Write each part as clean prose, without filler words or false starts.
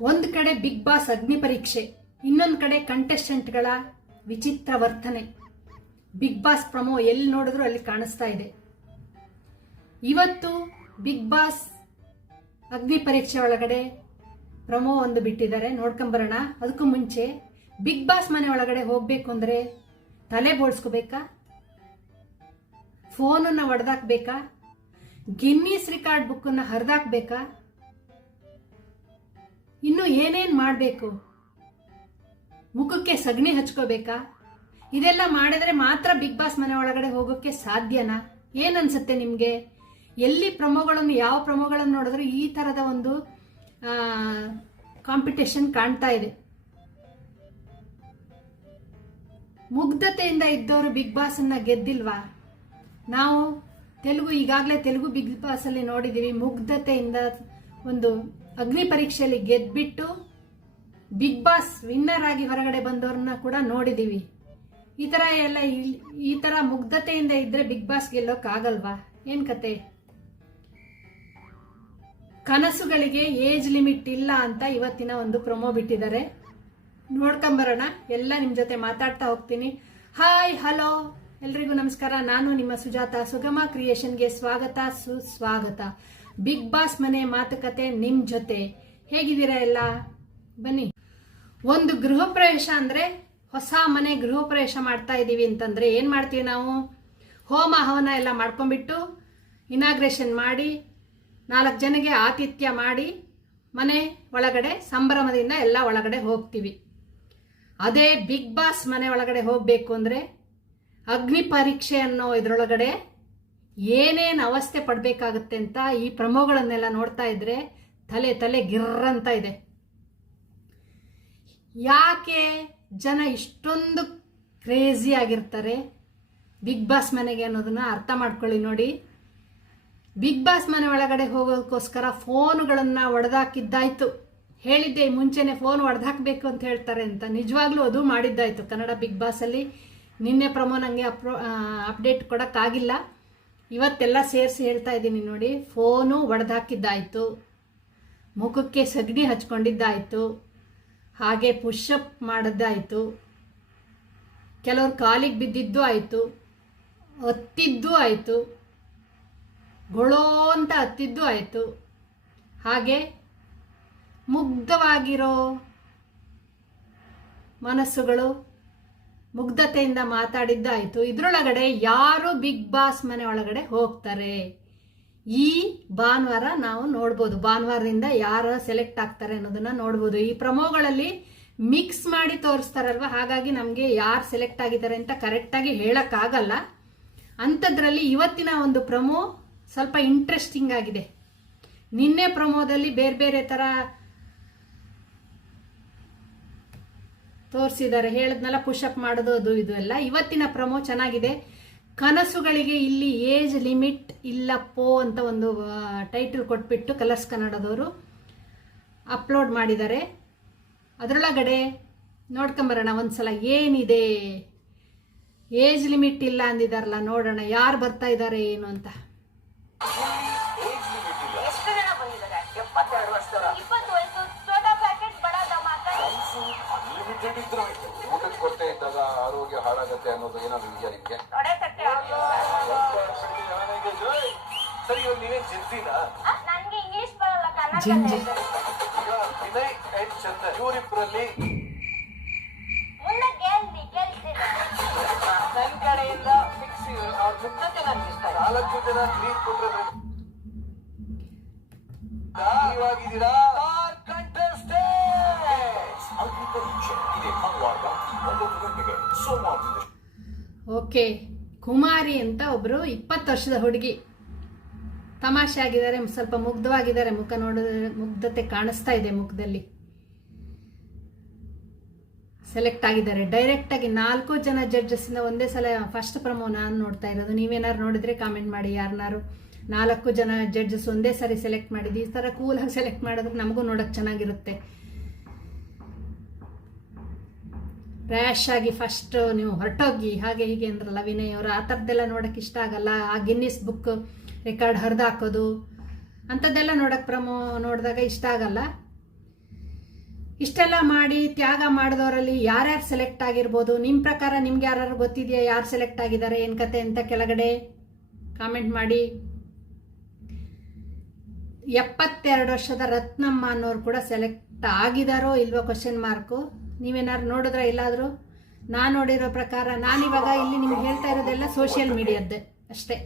ಒಂದು ಕಡೆ big boss ಅಗ್ನಿ ಪರೀಕ್ಷೆ, ಇನ್ನೊಂದು ಕಡೆ ಕಂಟೆಸ್ಟೆಂಟ್ಗಳ ವಿಚಿತ್ರ ವರ್ತನೆ. ಬಿಗ್ ಬಾಸ್ ಪ್ರಮೋ ಎಲ್ಲಿ ನೋಡಿದ್ರು ಅಲ್ಲಿ ಕಾಣಿಸ್ತಾ ಇದೆ. ಇವತ್ತು ಬಿಗ್ ಬಾಸ್ ಅಗ್ನಿ ಪರೀಕ್ಷೆ ಒಳಗಡೆ ಪ್ರಮೋ ಒಂದು ಬಿಟ್ಟಿದ್ದಾರೆ, ನೋಡ್ಕೊಂಬರೋಣ. ಅದಕ್ಕೂ ಮುಂಚೆ ಬಿಗ್ ಬಾಸ್ ಮನೆ ಒಳಗಡೆ ಹೋಗ್ಬೇಕು ಅಂದ್ರೆ ತಲೆ ಬೋಳ್ಸ್ಕೋಬೇಕಾ, ಫೋನನ್ನ ಒಡೆದಾಕ್ಬೇಕಾ, ಗಿನ್ನೀಸ್ ರೆಕಾರ್ಡ್ ಬುಕ್ಕನ್ನ ಹರಿದಾಕ್ಬೇಕಾ, ಇನ್ನು ಏನೇನ್ ಮಾಡಬೇಕು, ಮುಖಕ್ಕೆ ಸಗಣಿ ಹಚ್ಕೋಬೇಕಾ? ಇದೆಲ್ಲ ಮಾಡಿದ್ರೆ ಮಾತ್ರ ಬಿಗ್ ಬಾಸ್ ಮನೆ ಒಳಗಡೆ ಹೋಗೋಕೆ ಸಾಧ್ಯನಾ? ಏನನ್ಸುತ್ತೆ ನಿಮ್ಗೆ? ಎಲ್ಲಿ ಪ್ರಮೋಗಳನ್ನು, ಯಾವ ಪ್ರಮೋಗಳನ್ನು ನೋಡಿದ್ರು ಈ ತರದ ಒಂದು ಕಾಂಪಿಟೇಷನ್ ಕಾಣ್ತಾ ಇದೆ. ಮುಗ್ಧತೆಯಿಂದ ಇದ್ದವರು ಬಿಗ್ ಬಾಸ್ ಅನ್ನ ಗೆದ್ದಿಲ್ವಾ? ನಾವು ಈಗಾಗಲೇ ತೆಲುಗು ಬಿಗ್ ಬಾಸ್ ಅಲ್ಲಿ ನೋಡಿದೀವಿ. ಮುಗ್ಧತೆಯಿಂದ ಒಂದು ಅಗ್ನಿ ಪರೀಕ್ಷೆಯಲ್ಲಿ ಗೆದ್ಬಿಟ್ಟು ಬಿಗ್ ಬಾಸ್ ವಿನ್ನರ್ ಆಗಿ ಹೊರಗಡೆ ಬಂದವ್ರನ್ನ ಕೂಡ ನೋಡಿದೀವಿ. ಈ ತರ ಮುಗ್ಧತೆಯಿಂದ ಇದ್ರೆ ಬಿಗ್ ಬಾಸ್ ಗೆಲ್ಲೋಕ್ ಆಗಲ್ವಾ? ಏನ್ ಕತೆ? ಕನಸುಗಳಿಗೆ ಏಜ್ ಲಿಮಿಟ್ ಇಲ್ಲ ಅಂತ ಇವತ್ತಿನ ಒಂದು ಪ್ರೊಮೋ ಬಿಟ್ಟಿದ್ದಾರೆ, ನೋಡ್ಕೊಂಬರೋಣ. ಎಲ್ಲ ನಿಮ್ ಜೊತೆ ಮಾತಾಡ್ತಾ ಹೋಗ್ತೀನಿ. ಹಾಯ್, ಹಲೋ, ಎಲ್ರಿಗೂ ನಮಸ್ಕಾರ. ನಾನು ನಿಮ್ಮ ಸುಜಾತ. ಸುಗಮ ಕ್ರಿಯೇಷನ್ಗೆ ಸ್ವಾಗತ, ಸುಸ್ವಾಗತ. ಬಿಗ್ ಬಾಸ್ ಮನೆ ಮಾತುಕತೆ ನಿಮ್ ಜೊತೆ. ಹೇಗಿದ್ದೀರಾ ಎಲ್ಲ? ಬನ್ನಿ. ಒಂದು ಗೃಹ ಪ್ರವೇಶ ಅಂದ್ರೆ, ಹೊಸ ಮನೆ ಗೃಹ ಪ್ರವೇಶ ಮಾಡ್ತಾ ಇದೀವಿ ಅಂತಂದ್ರೆ ಏನ್ ಮಾಡ್ತೀವಿ ನಾವು? ಹೋಮ ಹವನ ಎಲ್ಲ ಮಾಡ್ಕೊಂಡ್ಬಿಟ್ಟು ಇನಾಗ್ರೇಷನ್ ಮಾಡಿ 4 ಜನಕ್ಕೆ ಆತಿಥ್ಯ ಮಾಡಿ ಮನೆ ಒಳಗಡೆ ಸಂಭ್ರಮದಿಂದ ಎಲ್ಲ ಒಳಗಡೆ ಹೋಗ್ತೀವಿ. ಅದೇ ಬಿಗ್ ಬಾಸ್ ಮನೆ ಒಳಗಡೆ ಹೋಗ್ಬೇಕು ಅಂದ್ರೆ ಅಗ್ನಿ ಪರೀಕ್ಷೆ ಅನ್ನೋ ಇದ್ರೊಳಗಡೆ ಏನೇನ್ ಅವಸ್ಥೆ ಪಡ್ಬೇಕಾಗತ್ತೆ ಅಂತ ಈ ಪ್ರಮೋಗಳನ್ನೆಲ್ಲ ನೋಡ್ತಾ ಇದ್ರೆ ತಲೆ ಗಿರ್ರಂತ ಇದೆ. ಯಾಕೆ ಜನ ಇಷ್ಟೊಂದು ಕ್ರೇಜಿ ಆಗಿರ್ತಾರೆ ಬಿಗ್ ಬಾಸ್ ಮನೆಗೆ ಅನ್ನೋದನ್ನ ಅರ್ಥ ಮಾಡ್ಕೊಳ್ಳಿ. ನೋಡಿ, ಬಿಗ್ ಬಾಸ್ ಮನೆ ಒಳಗಡೆ ಹೋಗೋದಕ್ಕೋಸ್ಕರ ಫೋನುಗಳನ್ನ ಒಡೆದಾಕಿದ್ದಾಯ್ತು. ಹೇಳಿದ್ದೆ ಮುಂಚೆನೆ ಫೋನ್ ಒಡೆದಾಕ್ಬೇಕು ಅಂತ ಹೇಳ್ತಾರೆ ಅಂತ. ನಿಜವಾಗ್ಲೂ ಅದು ಮಾಡಿದ್ದಾಯ್ತು ಕನ್ನಡ ಬಿಗ್ ಬಾಸ್ ಅಲ್ಲಿ. ನಿನ್ನೆ ಪ್ರಮೋ ನಂಗೆ ಅಪ್ಡೇಟ್ ಕೊಡಕ್ಕಾಗಿಲ್ಲ, ಇವತ್ತೆಲ್ಲ ಸೇರಿಸಿ ಹೇಳ್ತಾ ಇದ್ದೀನಿ ನೋಡಿ. ಫೋನು ಒಡೆದಾಕಿದ್ದಾಯ್ತು, ಮುಖಕ್ಕೆ ಸಗಣಿ ಹಚ್ಕೊಂಡಿದ್ದಾಯ್ತು, ಹಾಗೆ ಪುಷಪ್ ಮಾಡಿದ್ದಾಯ್ತು, ಕೆಲವ್ರು ಕಾಲಿಗೆ ಬಿದ್ದಿದ್ದು ಆಯ್ತು, ಹತ್ತಿದ್ದು ಆಯ್ತು, ಗೊಳೋ ಅಂತ ಹತ್ತಿದ್ದು ಆಯ್ತು, ಹಾಗೆ ಮುಗ್ಧವಾಗಿರೋ ಮನಸ್ಸುಗಳು ಮುಗ್ಧತೆಯಿಂದ ಮಾತಾಡಿದ್ದಾಯ್ತು. ಇದ್ರೊಳಗಡೆ ಯಾರು ಬಿಗ್ ಬಾಸ್ ಮನೆ ಒಳಗಡೆ ಹೋಗ್ತಾರೆ ಈ ಭಾನುವಾರ ನಾವು ನೋಡ್ಬೋದು. ಭಾನುವಾರದಿಂದ ಯಾರು ಸೆಲೆಕ್ಟ್ ಆಗ್ತಾರೆ ಅನ್ನೋದನ್ನ ನೋಡ್ಬೋದು. ಈ ಪ್ರಮೋಗಳಲ್ಲಿ ಮಿಕ್ಸ್ ಮಾಡಿ ತೋರಿಸ್ತಾರಲ್ವ, ಹಾಗಾಗಿ ನಮಗೆ ಯಾರು ಸೆಲೆಕ್ಟ್ ಆಗಿದ್ದಾರೆ ಅಂತ ಕರೆಕ್ಟಾಗಿ ಹೇಳಕ್ಕಾಗಲ್ಲ. ಅಂಥದ್ರಲ್ಲಿ ಇವತ್ತಿನ ಒಂದು ಪ್ರಮೋ ಸ್ವಲ್ಪ ಇಂಟ್ರೆಸ್ಟಿಂಗ್ ಆಗಿದೆ. ನಿನ್ನೆ ಪ್ರಮೋದಲ್ಲಿ ಬೇರೆ ಬೇರೆ ತರ ತೋರಿಸಿದ್ದಾರೆ, ಹೇಳದ್ನೆಲ್ಲ ಪುಷಪ್ ಮಾಡೋದು ಅದು ಇದು ಎಲ್ಲ. ಇವತ್ತಿನ ಪ್ರಮೋ ಚೆನ್ನಾಗಿದೆ. ಕನಸುಗಳಿಗೆ ಇಲ್ಲಿ ಏಜ್ ಲಿಮಿಟ್ ಇಲ್ಲಪ್ಪೋ ಅಂತ ಒಂದು ಟೈಟಲ್ ಕೊಟ್ಬಿಟ್ಟು ಕಲರ್ಸ್ ಕನ್ನಡದವರು ಅಪ್ಲೋಡ್ ಮಾಡಿದ್ದಾರೆ. ಅದರೊಳಗಡೆ ನೋಡ್ಕೊಂಬರೋಣ ಒಂದ್ಸಲ ಏನಿದೆ. ಏಜ್ ಲಿಮಿಟ್ ಇಲ್ಲ ಅಂದಿದಾರಲ್ಲ, ನೋಡೋಣ ಯಾರು ಬರ್ತಾ ಇದ್ದಾರೆ ಏನು ಅಂತ. ಕೊರತೆ ಇದ್ದಾಗ ಆರೋಗ್ಯ ಹಾಳಾಗತ್ತೆ ಅನ್ನೋದು ಏನಾದ್ರು ಇದೆಯಾ ನಿಮ್ಗೆ? ಸರಿ, ಇವಾಗ ನೀವೇ ಜೆನ್ಸಿನಾ? ನನಗೆ ಇಂಗ್ಲಿಷ್ ಬರಲ್ಲ, ಕನ್ನಡ. ವಿನಯ್ ಅಂಡ್ ಚಂದನ್ ಇವರಿಬ್ಬರಲ್ಲಿ ಮುಂದೆ ಕೇಳ್ತೀನಿ. ನನ್ನ ಕಡೆಯಿಂದ ಫಿಕ್ಸ್. ಅವ್ರ ಮುಗ್ಧತೆ ನನಗೆ ಇಷ್ಟ. 4 ಜನ ಗ್ರೀನ್ ಕೊಟ್ರೆ ನೀವಾಗಿದ್ದೀರಾ ಓಕೆ, ಕುಮಾರಿ ಅಂತ ಒಬ್ರು 20 ವರ್ಷದ ಹುಡುಗಿ, ತಮಾಷೆ ಆಗಿದ್ದಾರೆ, ಸ್ವಲ್ಪ ಮುಗ್ಧವಾಗಿದ್ದಾರೆ. ಮುಖ ನೋಡಿದ್ರೆ ಮುಗ್ಧತೆ ಕಾಣಿಸ್ತಾ ಇದೆ ಮುಖದಲ್ಲಿ. ಸೆಲೆಕ್ಟ್ ಆಗಿದ್ದಾರೆ ಡೈರೆಕ್ಟ್ ಆಗಿ. 4 ಜನ ಜಡ್ಜಸ್ ಇಂದ ಒಂದೇ ಸಲ ಫಸ್ಟ್ ಪ್ರಮೋ ನಾನು ನೋಡ್ತಾ ಇರೋದು. ನೀವೇನಾರು ನೋಡಿದ್ರೆ ಕಾಮೆಂಟ್ ಮಾಡಿ. ಯಾರನ್ನಾರು 4 ಜನ ಜಡ್ಜಸ್ ಒಂದೇ ಸಾರಿ ಸೆಲೆಕ್ಟ್ ಮಾಡಿದ್ದು, ಈ ತರ ಕೂಲಾಗಿ ಸೆಲೆಕ್ಟ್ ಮಾಡಿದ್ರೆ ನಮಗೂ ನೋಡಕ್ ಚೆನ್ನಾಗಿರುತ್ತೆ. ರ್ಯಾಶ್ ಆಗಿ ಫಸ್ಟ್ ನೀವು ಹೊರಟೋಗಿ ಹಾಗೆ ಹೀಗೆ ಅಂದ್ರಲ್ಲ ವಿನಯ್ ಅವರು, ಆ ಥರದ್ದೆಲ್ಲ ನೋಡಕ್ ಇಷ್ಟ ಆಗಲ್ಲ. ಆ ಗಿನ್ನಿಸ್ ಬುಕ್ ರೆಕಾರ್ಡ್ ಹರಿದಾಕೋದು ಅಂಥದ್ದೆಲ್ಲ ನೋಡಕ್ ಪ್ರಮೋ ನೋಡಿದಾಗ ಇಷ್ಟ ಆಗಲ್ಲ. ಇಷ್ಟೆಲ್ಲ ಮಾಡಿ ತ್ಯಾಗ ಮಾಡಿದವರಲ್ಲಿ ಯಾರ್ಯಾರು ಸೆಲೆಕ್ಟ್ ಆಗಿರ್ಬೋದು? ನಿಮ್ಮ ಪ್ರಕಾರ ನಿಮ್ಗೆ ಯಾರು ಗೊತ್ತಿದೆಯಾ ಯಾರು ಸೆಲೆಕ್ಟ್ ಆಗಿದ್ದಾರೆ ಏನು ಕತೆ ಅಂತ ಕೆಳಗಡೆ ಕಾಮೆಂಟ್ ಮಾಡಿ. 72 ವರ್ಷದ ರತ್ನಮ್ಮ ಅನ್ನೋರು ಕೂಡ ಸೆಲೆಕ್ಟ್ ಆಗಿದಾರೋ ಇಲ್ವೋ ಕ್ವಶನ್ ಮಾರ್ಕು. ನೀವೇನಾದ್ರು ನೋಡಿದ್ರೆ ಎಲ್ಲಾದರೂ? ನಾನು ನೋಡಿರೋ ಪ್ರಕಾರ ನಾನಿವಾಗ ಇಲ್ಲಿ ನಿಮ್ಗೆ ಹೇಳ್ತಾ ಇರೋದೆಲ್ಲ ಸೋಷಿಯಲ್ ಮೀಡಿಯಾದ್ದೇ ಅಷ್ಟೇ.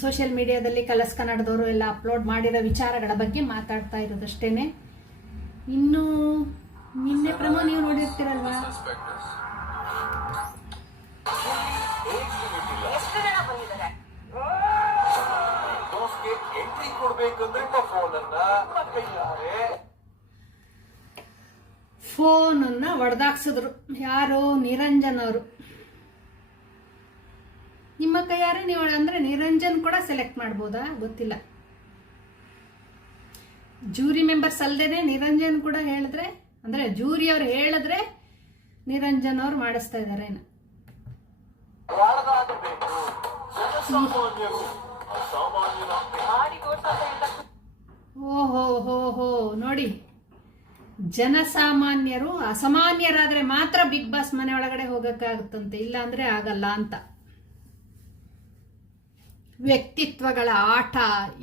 ಸೋಷಿಯಲ್ ಮೀಡಿಯಾದಲ್ಲಿ ಕಲರ್ಸ್ ಕನ್ನಡದವರು ಎಲ್ಲ ಅಪ್ಲೋಡ್ ಮಾಡಿರೋ ವಿಚಾರಗಳ ಬಗ್ಗೆ ಮಾತಾಡ್ತಾ ಇರೋದಷ್ಟೇನೆ. ಇನ್ನು ನಿನ್ನೆ ಪ್ರಮೋ ನೀವು ನೋಡಿರ್ತೀರಲ್ವಾ? ಎಷ್ಟು ಜನ ಬಂದಿದ್ದಾರೆ? ಎಂಟ್ರಿ ಕೊಡ್ಬೇಕಂದ್ರೆ ಫೋನನ್ನ ಒಡೆದಾಕ್ಸಿದ್ರು. ಯಾರು? ನಿರಂಜನ್ ಅವರು. ನಿಮ್ಮ ಕೈಯಾರೆ ನೀವು ಅಂದ್ರೆ ನಿರಂಜನ್ ಕೂಡ ಸೆಲೆಕ್ಟ್ ಮಾಡ್ಬೋದಾ ಗೊತ್ತಿಲ್ಲ. ಜೂರಿ ಮೆಂಬರ್ಸ್ ಅಲ್ದೇನೆ ನಿರಂಜನ್ ಕೂಡ ಹೇಳಿದ್ರೆ, ಅಂದ್ರೆ ಜೂರಿ ಅವ್ರು ಹೇಳಿದ್ರೆ ನಿರಂಜನ್ ಅವ್ರು ಮಾಡಿಸ್ತಾ ಇದಾರೆ. ಮಾಡಿ ತೋರ್ಸೋದ್ರಿಂದ ಓಹೋ ಹೋ ಹೋ ನೋಡಿ, ಜನಸಾಮಾನ್ಯರು ಅಸಾಮಾನ್ಯರಾದ್ರೆ ಮಾತ್ರ ಬಿಗ್ ಬಾಸ್ ಮನೆ ಒಳಗಡೆ ಹೋಗಕ್ಕಾಗುತ್ತಂತೆ, ಇಲ್ಲ ಅಂದ್ರೆ ಆಗಲ್ಲ ಅಂತ. ವ್ಯಕ್ತಿತ್ವಗಳ ಆಟ,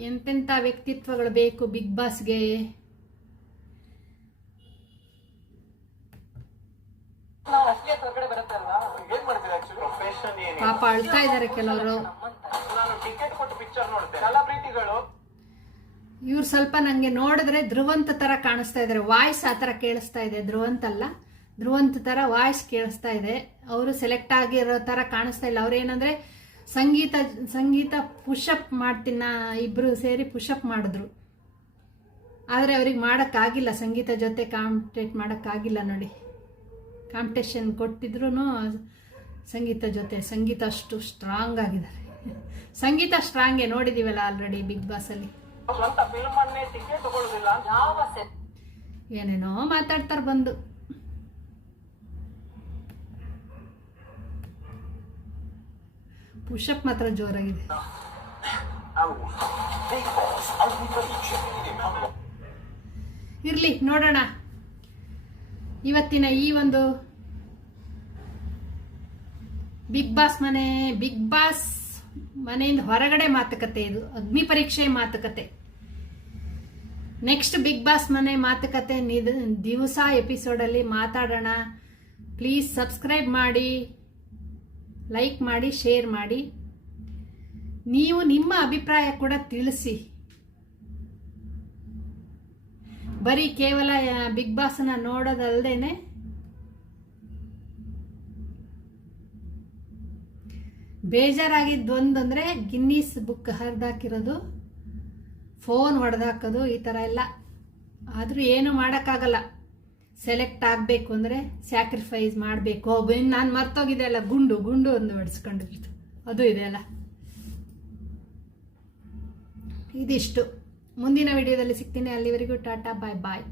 ಎಂತೆಂಥ ವ್ಯಕ್ತಿತ್ವಗಳು ಬೇಕು ಬಿಗ್ ಬಾಸ್ಗೆ. ನಾವು ಅಷ್ಟೇ ಹೊರಗಡೆ ಬರುತ್ತೆ ಅಲ್ವಾ? ಏನ್ ಮಾಡ್ತೀರಾ ಆಕ್ಚುಲಿ? ಪ್ರೊಫೆಷನ್ ಏನಿಲ್ಲ. ಪಾಪ ಅಳ್ತಾ ಇದಾರೆ ಕೆಲವರು. ನಾನು ಟಿಕೆಟ್ ಕೊಟ್ಟು ಪಿಕ್ಚರ್ ನೋಡ್ತೇನೆ. ಸೆಲೆಬ್ರಿಟಿಗಳು ಇವ್ರು ಸ್ವಲ್ಪ ನಂಗೆ ನೋಡಿದ್ರೆ ಧ್ರುವಂತ ತರ ಕಾಣಿಸ್ತಾ ಇದಾರೆ. ವಾಯ್ಸ್ ಆ ತರ ಕೇಳಿಸ್ತಾ ಇದೆ. ಧ್ರುವಂತ ಅಲ್ಲ, ಧ್ರುವಂತ ತರ ವಾಯ್ಸ್ ಕೇಳಿಸ್ತಾ ಇದೆ. ಅವರು ಸೆಲೆಕ್ಟ್ ಆಗಿರೋ ತರ ಕಾಣಿಸ್ತಾ ಇಲ್ಲ. ಅವ್ರೇನಂದ್ರೆ ಸಂಗೀತ ಪುಷಪ್ ಮಾಡ್ತೀನ, ಇಬ್ರು ಸೇರಿ ಪುಷಪ್ ಮಾಡಿದ್ರು. ಆದರೆ ಅವ್ರಿಗೆ ಮಾಡೋಕ್ಕಾಗಿಲ್ಲ, ಸಂಗೀತ ಜೊತೆ ಕಾಂಪಿಟೇಟ್ ಮಾಡೋಕ್ಕಾಗಿಲ್ಲ ನೋಡಿ. ಕಾಂಪಿಟೇಷನ್ ಕೊಟ್ಟಿದ್ರು ಸಂಗೀತ ಜೊತೆ. ಸಂಗೀತ ಅಷ್ಟು ಸ್ಟ್ರಾಂಗ್ ಆಗಿದ್ದಾರೆ. ಸಂಗೀತ ಸ್ಟ್ರಾಂಗೇ, ನೋಡಿದೀವಲ್ಲ ಆಲ್ರೆಡಿ ಬಿಗ್ ಬಾಸಲ್ಲಿ. ಸ್ವಂತ ಫಿಲ್ಮ್ ಅನ್ನೇ ಟಿಕೆಟ್ ತಗೊಳ್ಳೋದಿಲ್ಲ. ಯಾವ ಸೆಟ್ ಏನೇನೋ ಮಾತಾಡ್ತಾರೆ ಬಂದು. ಪುಷಪ್ ಮಾತ್ರ ಜೋರಾಗಿದೆ. ಇರ್ಲಿ ನೋಡೋಣ. ಇವತ್ತಿನ ಈ ಒಂದು ಬಿಗ್ ಬಾಸ್ ಮನೆಯಿಂದ ಹೊರಗಡೆ ಮಾತುಕತೆ, ಇದು ಅಗ್ನಿ ಪರೀಕ್ಷೆ ಮಾತುಕತೆ. ನೆಕ್ಸ್ಟ್ ಬಿಗ್ ಬಾಸ್ ಮನೆ ಮಾತುಕತೆ ದಿವಸ ಎಪಿಸೋಡಲ್ಲಿ ಮಾತಾಡೋಣ. ಪ್ಲೀಸ್ ಸಬ್ಸ್ಕ್ರೈಬ್ ಮಾಡಿ, ಲೈಕ್ ಮಾಡಿ, ಶೇರ್ ಮಾಡಿ. ನೀವು ನಿಮ್ಮ ಅಭಿಪ್ರಾಯ ಕೂಡ ತಿಳಿಸಿ. ಬರೀ ಕೇವಲ ಬಿಗ್ ಬಾಸ್ನ ನೋಡೋದಲ್ದೇನೆ ಬೇಜಾರಾಗಿದ್ದು ಒಂದಂದ್ರೆ ಗಿನ್ನೀಸ್ ಬುಕ್ ಹರಿದಾಕಿರೋದು, ಫೋನ್ ಹೊಡೆದಾಕೋದು, ಈ ಥರ ಎಲ್ಲ. ಆದರೂ ಏನು ಮಾಡೋಕ್ಕಾಗಲ್ಲ. ಸೆಲೆಕ್ಟ್ ಆಗಬೇಕು ಅಂದರೆ ಸ್ಯಾಕ್ರಿಫೈಸ್ ಮಾಡಬೇಕು. ನಾನು ಮರ್ತೋಗಿದೆ ಅಲ್ಲ, ಗುಂಡು ಒಂದು ಹೊಡೆಸ್ಕೊಂಡಿರ್ತು, ಅದು ಇದೆ ಅಲ್ಲ. ಇದಿಷ್ಟು. ಮುಂದಿನ ವಿಡಿಯೋದಲ್ಲಿ ಸಿಗ್ತೀನಿ. ಅಲ್ಲಿವರೆಗೂ ಟಾಟಾ, ಬಾಯ್ ಬಾಯ್.